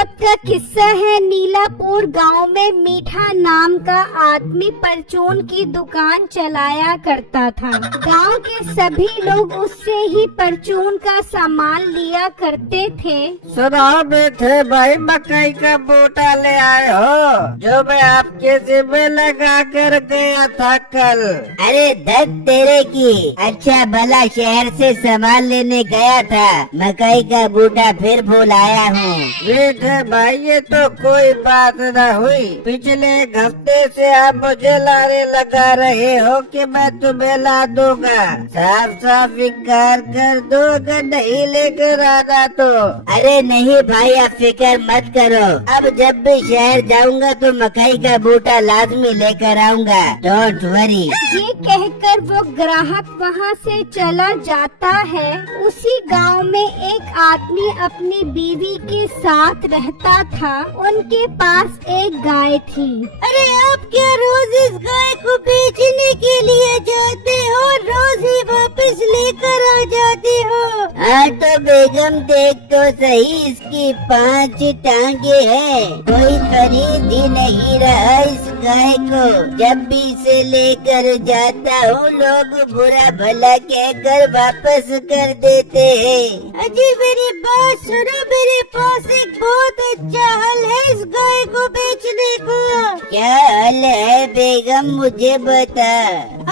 वक्त का किस्सा है। नीलापुर गांव में मीठा नाम का आदमी परचून की दुकान चलाया करता था। गांव के सभी लोग उससे ही परचून का सामान लिया करते थे। सुनाओ बेटे भाई, मकई का बूटा ले आए हो जो मैं आपके जिम में लगा कर गया था कल। अरे धत तेरे की, अच्छा भला शहर से सामान लेने गया था, मकई का बूटा फिर भूल आया हूँ। बेटे भाई ये तो कोई बात न हुई। पिछले एक हफ्ते से आप मुझे लारे लगा रहे हो कि मैं तुम्हें ला दूंगा। साफ साफ इनकार कर दो अगर नहीं लेकर आना तो। अरे नहीं भाई, आप फिक्र मत करो। अब जब भी शहर जाऊंगा तो मकई का बूटा लाजमी लेकर आऊंगा, डोंट वरी। ये कहकर वो ग्राहक वहाँ से चला जाता है। उसी गांव में एक आदमी अपनी बीवी के साथ रहता था। उनके पास एक गाय थी। अरे आप क्या रोज इस गाय को बेचने के लिए जाते हो, रोज ही वापस लेकर आ जाते हो? हाँ तो बेगम देख तो सही, इसकी 5 टांगे हैं। कोई खरीद ही नहीं रहा इस गाय को। जब भी इसे लेकर जाता हूँ लोग बुरा भला कहकर वापस कर देते हैं। अजी मेरी बात सुनो, मेरे पास एक बहुत अच्छा हल है इस गाय को बेचने को। क्या हल है बेगम, मुझे बता।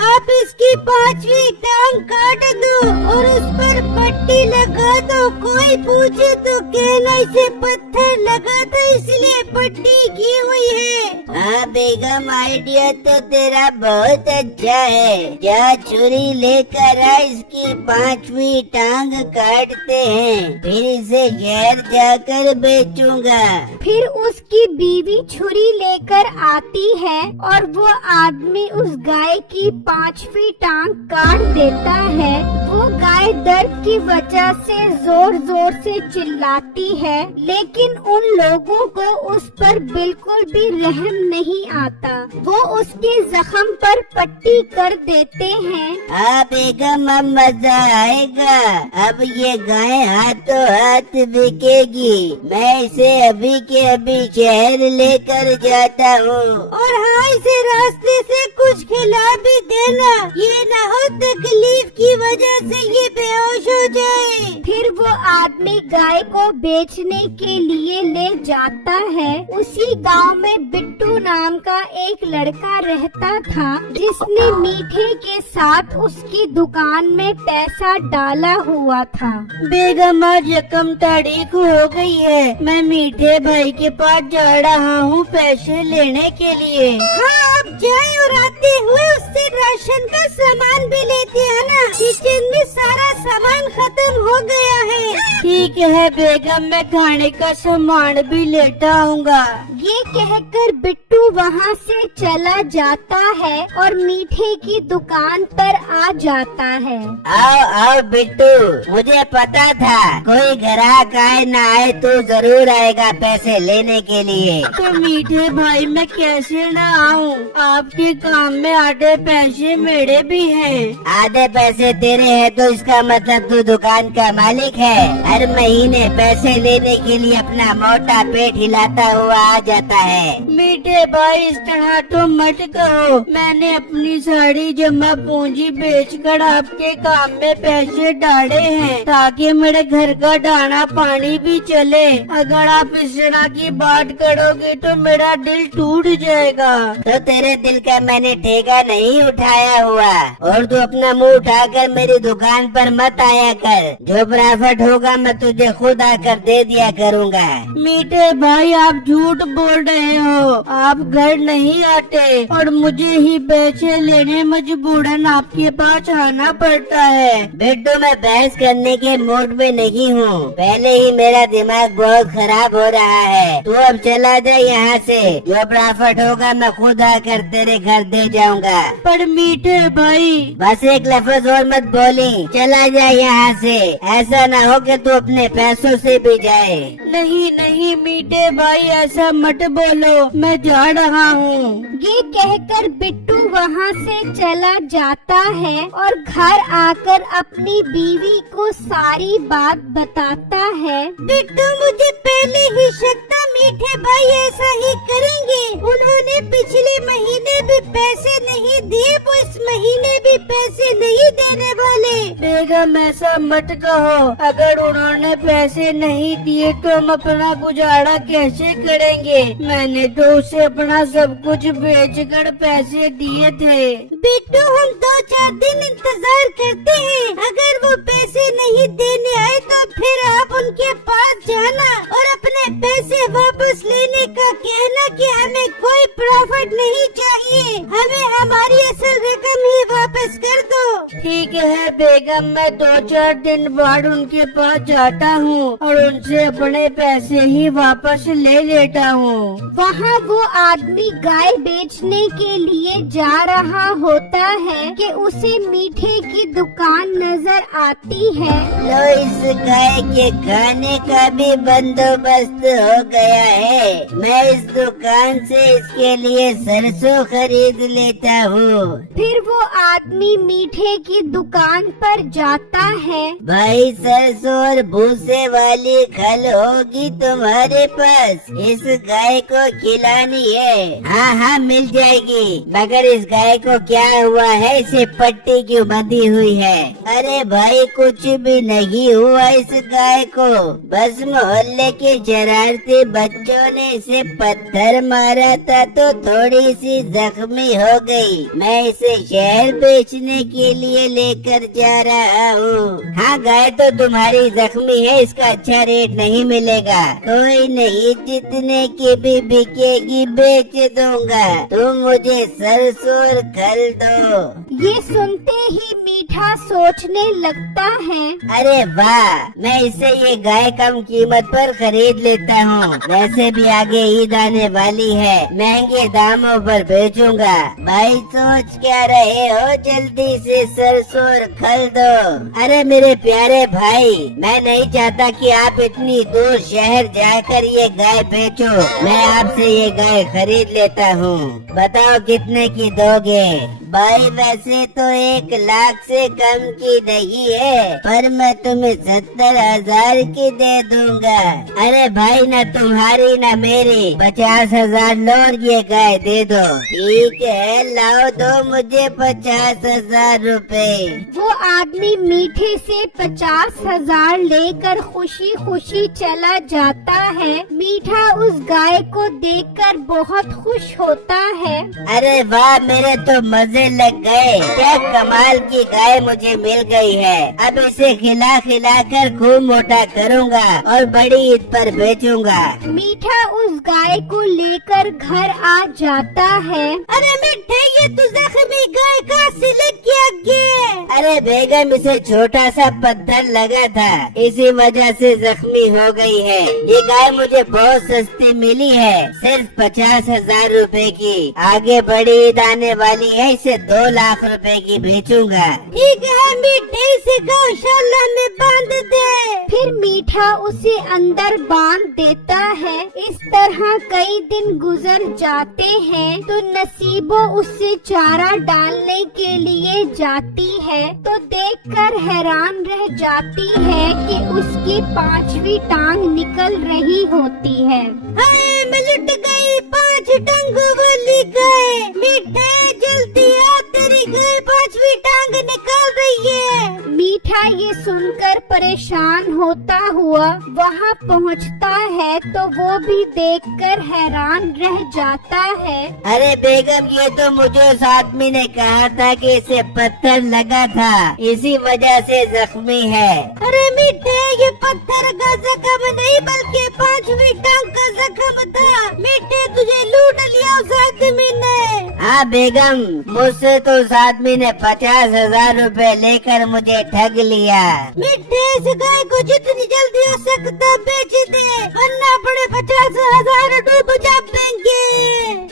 आप इसकी 5वीं टांग काट दो और उस पर पट्टी लगा दो। कोई पूछे तो कहना इसे पत्थर लगा था इसलिए पट्टी की हुई है। हाँ बेगम, आइडिया तो तेरा बहुत अच्छा है। जा छुरी लेकर आ, इसकी 5वीं टांग काटते हैं, फिर इसे शहर जाकर बेचूंगा। फिर उसकी बीवी छुरी लेकर आती है और वो आदमी उस गाय की 5वीं टांग काट देता है। वो गाय दर्द की वजह से जोर जोर से चिल्लाती है, लेकिन उन लोगों को उस पर बिल्कुल भी रहम नहीं आता। वो उसके जख्म पर पट्टी कर देते हैं। हाँ बेगम, अब मजा आएगा। अब ये गाय हाथों हाथ बिकेगी। मैं इसे अभी के अभी शहर लेकर जाता हूँ। और हाँ, इसे रास्ते से कुछ खिला भी देना, ये न हो तकलीफ की वजह से ये बेहोश हो जाए। फिर वो आदमी गाय को बेचने के लिए ले जाता है। उसी गांव में बिट्टू नाम का एक लड़का रहता था, जिसने मीठे के साथ उसकी दुकान में पैसा डाला हुआ था। बेगम आज यकम तारीख हो गई है, मैं मीठे भाई के पास जा रहा हूँ पैसे लेने के लिए। हाँ आप जाए और आते हुए उससे राशन का सामान भी लेते हैं ना, किचन में सारा सामान खत्म हो गया है। ठीक है बेगम, मैं खाने का सामान भी लेता आऊँगा। ये कहकर बिट्टू वहाँ से चला जाता है और मीठे की दुकान पर आ जाता है। आओ आओ बिट्टू, मुझे पता था कोई ग्राहक आए न आए तो जरूर आएगा पैसे लेने के लिए। तो मीठे भाई मैं कैसे न आऊँ, आपके काम में आधे पैसे मेरे भी हैं। आधे पैसे तेरे हैं तो इसका मतलब तू दुकान का मालिक है। हर महीने पैसे लेने के लिए अपना मोटा पेट हिलाता हुआ आ जाता है। मीठे भाई इस तरह तो मत कहो, मैंने अपनी सारी जमा पूंजी बेचकर आपके काम में पैसे डाले हैं ताकि मेरे घर का दाना पानी भी चले। अगर आप इस तरह की बात करोगे तो मेरा दिल टूट जाएगा। तो तेरे दिल का मैंने ठेका नहीं उठाया हुआ, और तू अपना मुंह उठाकर मेरी दुकान पर मत आया कर। जो प्रॉफिट होगा मैं तुझे खुद आकर दे दिया करूँगा। मीठे भाई आप झूठ बोल रहे हो, आप घर नहीं आते और मुझे ही पैसे लेने मजबूरन आपके पास आना पड़ता है। बिट्टू मैं बहस करने के मूड में नहीं हूँ, पहले ही मेरा दिमाग बहुत खराब हो रहा है। तू अब चला जा यहाँ से, जो प्रॉफिट होगा मैं खुद आकर तेरे घर दे जाऊँगा। पर मीठे भाई बस एक लफ्ज और मत बोली, चला जा यहाँ से। ऐसा न हो कि तू अपने पैसों से भी जाए। नहीं नहीं मीठे भाई ऐसा मत बोलो, मैं जा रहा हूँ। ये कहकर बिट्टू वहाँ से चला जाता है और घर आकर अपनी बीवी को सारी बात बताता है। बिट्टू, मुझे पहले ही शक था मीठे भाई ऐसा ही करेंगे। उन्होंने पिछले महीने भी पैसे नहीं दिए, वो इस महीने भी पैसे नहीं देने वाले। बेगम ऐसा मत कहो, अगर उन्होंने पैसे नहीं दिए तो हम अपना गुजारा कैसे करेंगे? मैंने तो उसे अपना सब कुछ बेचकर पैसे दिए थे। बिट्टू, हम 2-4 दिन इंतजार करते हैं। अगर वो पैसे नहीं देने आए तो फिर आप उनके पास जाना और अपने पैसे वापस लेने का कहना कि हमें कोई प्रॉफिट नहीं चाहिए, हमें हमारी असल रकम ही वापस कर दो। ठीक है बेगम, मैं 2-4 दिन बाद उनके पास जाता हूँ और उनसे अपने पैसे ही वापस ले लेता हूँ। वहाँ वो आदमी गाय बेचने के लिए जा रहा होता है कि उसे मीठे की दुकान नजर आती है। लो, इस गाय के खाने का भी बंदोबस्त हो गया है। मैं इस दुकान से इसके लिए सरसों खरीद लेता हूँ। फिर वो आदमी मीठे की दुकान पर जाता है। भाई, सरसों और भूसे वाली खल होगी तुम्हारे पास? इस गाय को खिलानी है। हाँ हाँ, मिल जाएगी, मगर इस गाय को क्या हुआ है? इसे पट्टी क्यों बंधी हुई है? अरे भाई, कुछ भी नहीं हुआ इस गाय को, बस मोहल्ले के शरारती बच्चों ने इसे पत्थर मारा था तो थोड़ी सी जख्मी हो गई। मैं इसे शहर बेचने के लिए लेकर जा रहा हूँ। हाँ, गाय तो तुम्हारी जख्मी है, इसका अच्छा रेट नहीं मिलेगा। कोई नहीं, जितने की भी बिकेगी बेच दूंगा, तुम मुझे सरसों और खल दो। ये सुनते ही मीठा सोचने लगता है, अरे वाह, मैं इसे ये गाय कम कीमत पर खरीद लेता हूँ। वैसे भी आगे ईद आने वाली है, महंगे दामों पर बेचूंगा। भाई, सोच क्या रहे हो? जल्दी से सरसों और खल दो। अरे मेरे प्यारे भाई, मैं नहीं चाहता कि आप इतनी दूर शहर जाकर ये गाय बेचो। मैं आपसे ये गाय खरीद लेता हूँ। बताओ कितने की दोगे? भाई, वैसे तो 1 लाख से कम की नहीं है, पर मैं तुम्हें 70,000 की दे दूंगा। अरे भाई, ना तुम्हारी ना मेरी, 50,000 लो और ये गाय दे दो। ठीक है, लाओ, दो मुझे 50,000 रुपए। वो आदमी मीठे से 50,000 लेकर खुशी खुशी चला जाता है। मीठा उस गाय को देखकर बहुत खुश होता है। अरे वाह, मेरे तो मजे लग गए। क्या कमाल की गाय मुझे मिल गई है। अब इसे खिला खिला कर खूब मोटा करूँगा और बड़ी ईद पर बेचूंगा। मीठा उस गाय को लेकर घर आ जाता है। अरे मीठे, ये तू जख्मी गाय कहाँ से लेके आ गया? अरे बेगम, इसे छोटा सा पत्थर लगा था, इसी वजह से जख्मी हो गई है। ये गाय मुझे बहुत सस्ती मिली है, सिर्फ 50,000 रुपए की। आगे बड़ी ईद आने वाली है, इसे 2 लाख रुपए की बेचूंगा। ठीक है मीठे, इसे गौशाला में बांध दे। फिर मीठा उसे अंदर बांध देता है। इस तरह कई दिन गुजर जाते हैं तो नसीबो उससे चारा डालने के लिए जाती है तो देखकर हैरान रह जाती है कि उसकी 5वीं टांग निकल रही होती है। हाय, मैं लुट गई 5 टांगों वाली गाय। मीठे, जल्दी आ, तेरी गाय 5वीं टांग निकाल रही है। मीठा ये सुनकर परेशान होता हुआ वहाँ पहुँचता है तो वो भी देखकर हैरान रह जाता है। अरे बेगम, ये तो मुझे उस आदमी ने कहा था कि इसे पत्थर लगा था, इसी वजह से जख्मी है। अरे मीठे, ये पत्थर का जख्म नहीं बल्कि 5वीं टांग का जख्म था। मीठे, तुझे लूट लिया उस आदमी ने। हाँ बेगम, मुझसे तो उस आदमी ने 50,000 रुपए लेकर मुझे ठग लिया। मिठे इस गाय को जितनी जल्दी हो सकता बेच दे, वरना बड़े 50,000 डूब जाएंगे।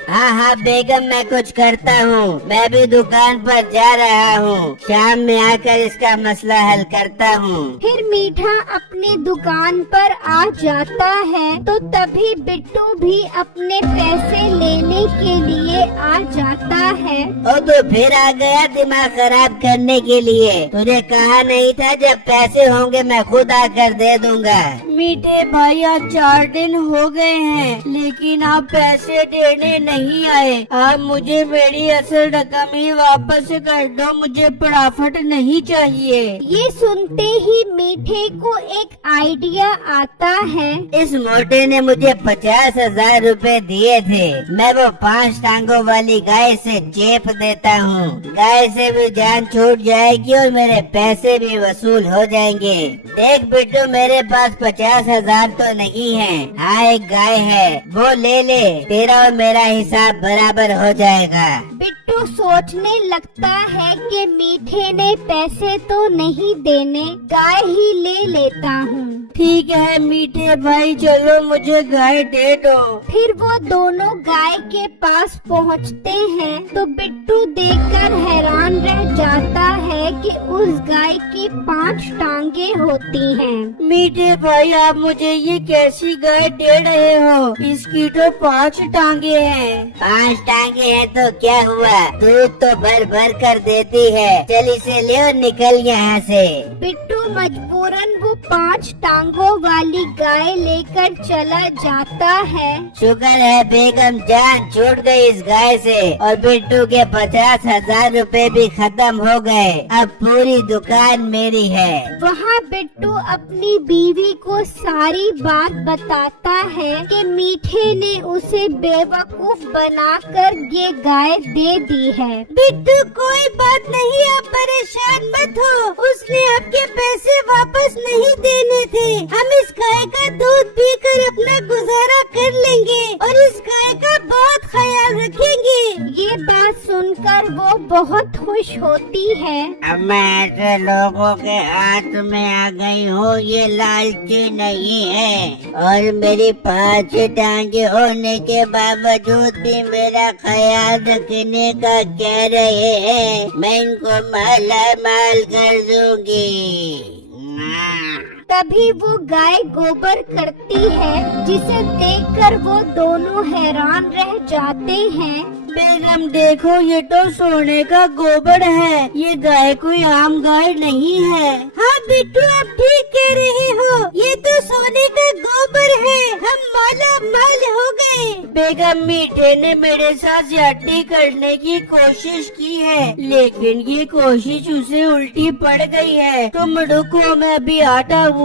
हाँ हाँ बेगम, मैं कुछ करता हूँ। मैं भी दुकान पर जा रहा हूँ। शाम में आकर इसका मसला हल करता हूँ। फिर मीठा अपनी दुकान पर आ जाता है तो तभी बिट्टू भी अपने पैसे लेने के लिए आ जाता है। ओ तो फिर आ गया दिमाग खराब करने के लिए। तुझे कहा नहीं था जब पैसे होंगे मैं खुद आकर दे दूंगा। मीठे भाई आज 4 दिन हो गए हैं, लेकिन आप पैसे देने नहीं आए। आप मुझे मेरी असल रकम ही वापस कर दो, मुझे फटाफट नहीं चाहिए। ये सुनते ही मीठे को एक आइडिया आता है। इस मोटे ने मुझे 50,000 रुपए दिए थे। मैं वो 5 टांगों वाली गाय से चेप देता हूँ। गाय से भी जान छूट जाएगी और मेरे पैसे भी वसूल हो जाएंगे। देख बिट्टू, मेरे पास 50,000 तो नहीं है। हाँ एक गाय है, वो ले ले। तेरा और मेरा हिसाब बराबर हो जाएगा। बिट्टू सोचने लगता है कि मीठे ने पैसे तो नहीं देने, गाय ही ले लेता हूँ। ठीक है मीठे भाई, चलो मुझे गाय दे दो। फिर वो दोनों गाय के पास पहुँचते हैं तो बिट्टू देखकर हैरान रह जाता है कि उस गाय की 5 टांगे होती हैं। मीठे भाई, आप मुझे ये कैसी गाय दे रहे हो? इसकी तो 5 टांगे हैं। 5 टांगे हैं तो क्या हुआ, दूध तो भर भर कर देती है। चल इसे ले और निकल यहाँ से। बिट्टू मजबूरन वो 5 टांगों वाली गाय लेकर चला जाता है। शुक्र है बेगम, जान छूट गई इस गाय से और बिट्टू के 50,000 रुपए भी खत्म हो गए। अब पूरी दुकान मेरी है। वहाँ बिट्टू अपनी बीवी को सारी बात बताता है कि मीठे ने उसे बेवकूफ बनाकर ये गाय दे दी है। बिट्टू कोई बात नहीं, आप परेशान मत हो। उसने आपके पैसे वापस नहीं देने थे। हम इस गाय का दूध पीकर अपना गुजारा कर लेंगे और इस गाय का बहुत ख्याल रखेंगे। ये बात सुनकर वो बहुत खुश होती है। अब मैं ऐसे लोगों के हाथ में आ गई हूँ, ये लालची नहीं है। और मेरी 5 टांगे होने के बावजूद भी मेरा ख्याल रखने का कह रहे हैं। मैं इनको माला माल कर दूंगी। तभी वो गाय गोबर करती है, जिसे देखकर वो दोनों हैरान रह जाते हैं। बेगम देखो, ये तो सोने का गोबर है। ये गाय कोई आम गाय नहीं है। हाँ बिट्टू, आप ठीक कह रहे हो, ये तो सोने का गोबर है। हम माला माल हो गए। बेगम, मीठे ने मेरे साथ ज्यादती करने की कोशिश की है, लेकिन ये कोशिश उसे उल्टी पड़ गई है। तुम रुको, मैं अभी आता हूँ।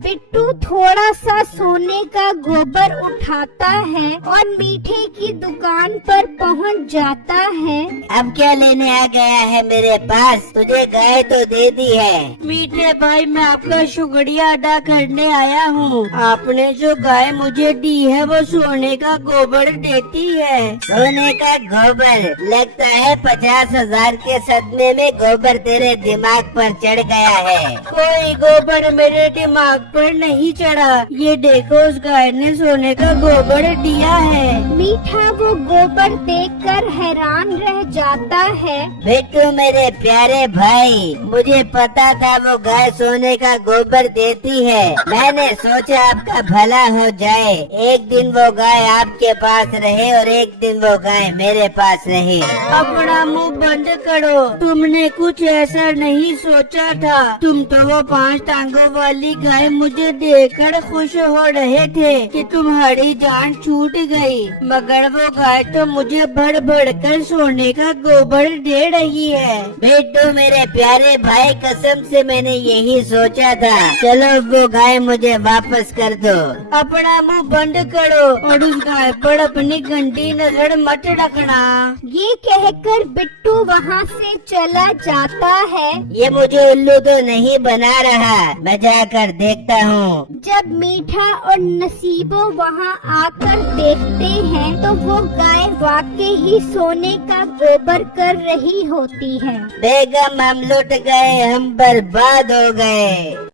बिट्टू थोड़ा सा सोने का गोबर उठाता है और मीठे की दुकान पर पहुँच जाता है। अब क्या लेने आ गया है मेरे पास? तुझे गाय तो दे दी है। मीठे भाई, मैं आपका शुक्रिया अदा करने आया हूँ। आपने जो गाय मुझे दी है वो सोने का गोबर देती है। सोने का गोबर? लगता है 50,000 के सदमे में गोबर तेरे दिमाग पर चढ़ गया है। कोई गोबर मेरे दिमाग पर नहीं चढ़ा। ये देखो, उस गाय ने सोने का गोबर दिया है। मीठा वो गोबर देखकर हैरान रह जाता है। बिट्टू मेरे प्यारे भाई, मुझे पता था वो गाय सोने का गोबर देती है। मैंने सोचा आपका भला हो जाए। एक दिन वो गाय आपके पास रहे और एक दिन वो गाय मेरे पास रहे। अपना मुंह बंद करो, तुमने कुछ ऐसा नहीं सोचा था। तुम तो वो 5 टांगों वाली गाय मुझे देखकर खुश हो रहे थे कि तुम्हारी जान छूट गई, मगर वो गाय तो मुझे भर भर कर सोने का गोबर दे रही है। बिट्टू मेरे प्यारे भाई, कसम से मैंने यही सोचा था। चलो वो गाय मुझे वापस कर दो। अपना मुंह बंद करो और उस गाय पर अपनी गंदी नजर मत रखना। ये कहकर बिट्टू वहाँ से चला जाता है। ये मुझे उल्लू तो नहीं बना रहा, मैं जाकर देखता हूँ। जब मीठा और नसीबो वहाँ आकर देखते हैं तो वो गाय वाकई ही सोने का गोबर कर रही होती है। बेगम हम लुट गए, हम बर्बाद हो गए।